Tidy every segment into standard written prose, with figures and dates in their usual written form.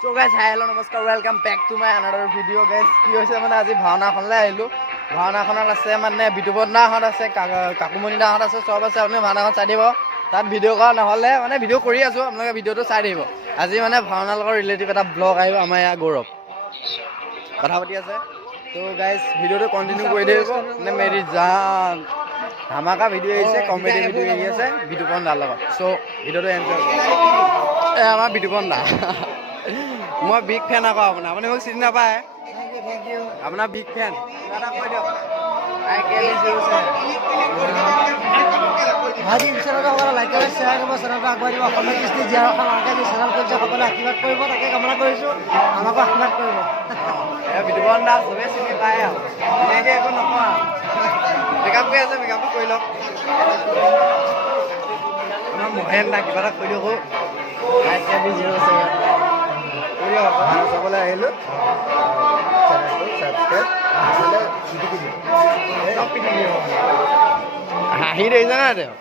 So guys, hi, hello, namaskar, welcome back to my another video guys. কি হৈছে মানে আজি ভাওনাখনলৈ আহিলোঁ। ভাওনাখনত আছে মানে বিতুপন দাহঁত আছে, কাকুমণি দাহঁত আছে, চব আছে। আপুনি ভাওনাখন চাই দিব। তাত ভিডিঅ' কৰা নহ'লে মানে ভিডিঅ' কৰি আছোঁ, আপোনালোকে ভিডিঅ'টো চাই থাকিব। আজি মানে ভাওনাৰ লগত ৰিলেটিভ এটা ব্লগ আহিব, আমাৰ ইয়াৰ গৌৰৱ কথা পাতি আছে। তো গাইজ ভিডিঅ'টো কণ্টিনিউ কৰি থাকিব নে মেৰি জান ধামাকা ভিডিঅ' আহিছে, কমেডি ভিডিঅ' আহি আছে বিতুপন দাৰ লগত। চ' ভিডিঅ'টো এনজয় কৰক। আমাৰ বিতুপন দা মই বিগ ফেন আকৌ আপুনি মোক চিনি নাপায়। আপোনাৰ বিগ ফেন কিবা এটা কৈ দিয়ক। ভাইটি চেনেলটো লাইক কৰি শ্বেয়াৰ কৰিব, চেনেলটো আগুৱাই দিব। অসমীয়া কৃষ্টি জীয়াৰ অসম আৰ্কাইভ চেনেল কৰিছে, সকলোৱে আশীৰ্বাদ কৰিব, তাকে কামনা কৰিছোঁ। আমাকো আশীৰ্বাদ কৰিব। বিতুপন দা চবেই চিনি পায় আৰু এনেকৈ একো নকওঁ আৰু। মেকআপ কৰি আছে, মেকআপটো কৰি লওক। আমাৰ মহেন দা কিবা এটা কৈ দিয়ক। চাবলৈ আহিলোঁ, হাঁহি দেখিছে নাই তেওঁ?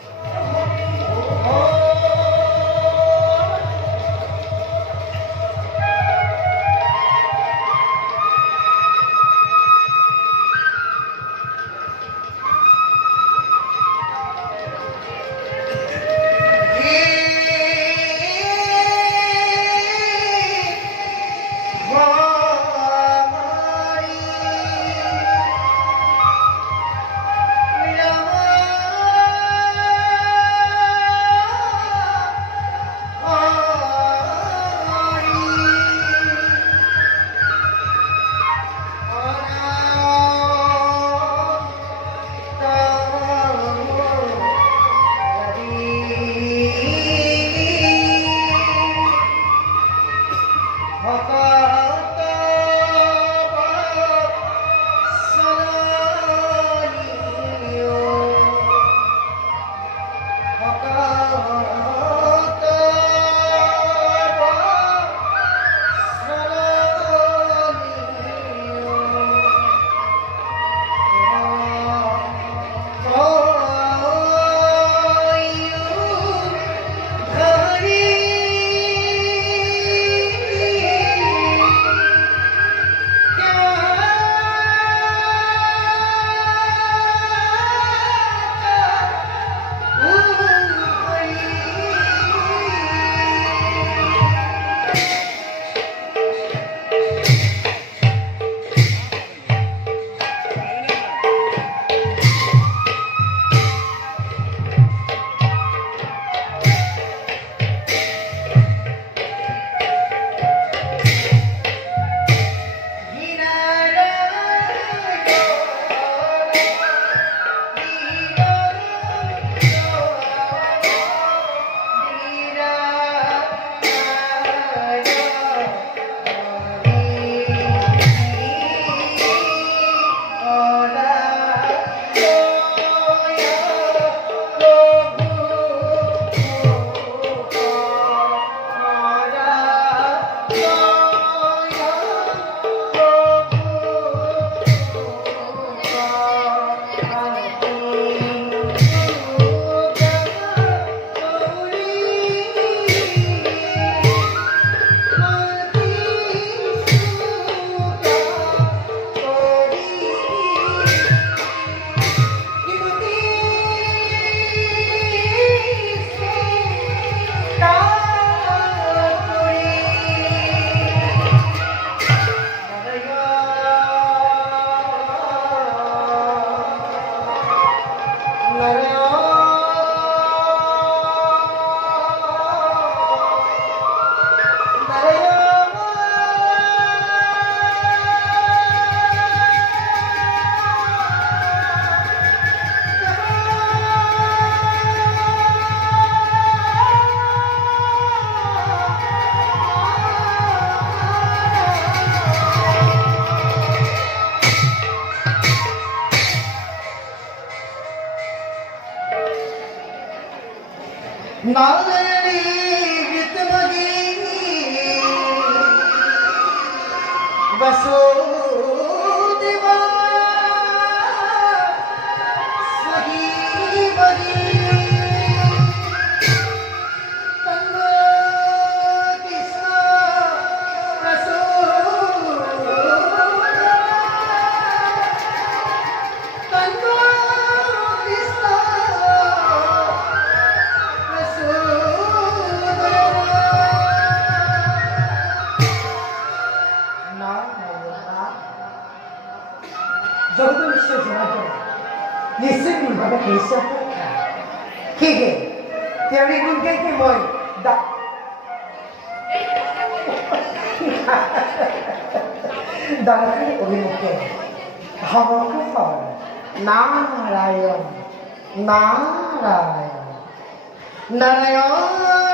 নিশ্চয় নিৰ্ভাৱে হৈছে সেয়ে তেওঁৰে গুণ গাইকে মই দাদাখানি অভিমুখে ভগৱান নাৰায়ণ নাৰায়ণ নাৰায়ণ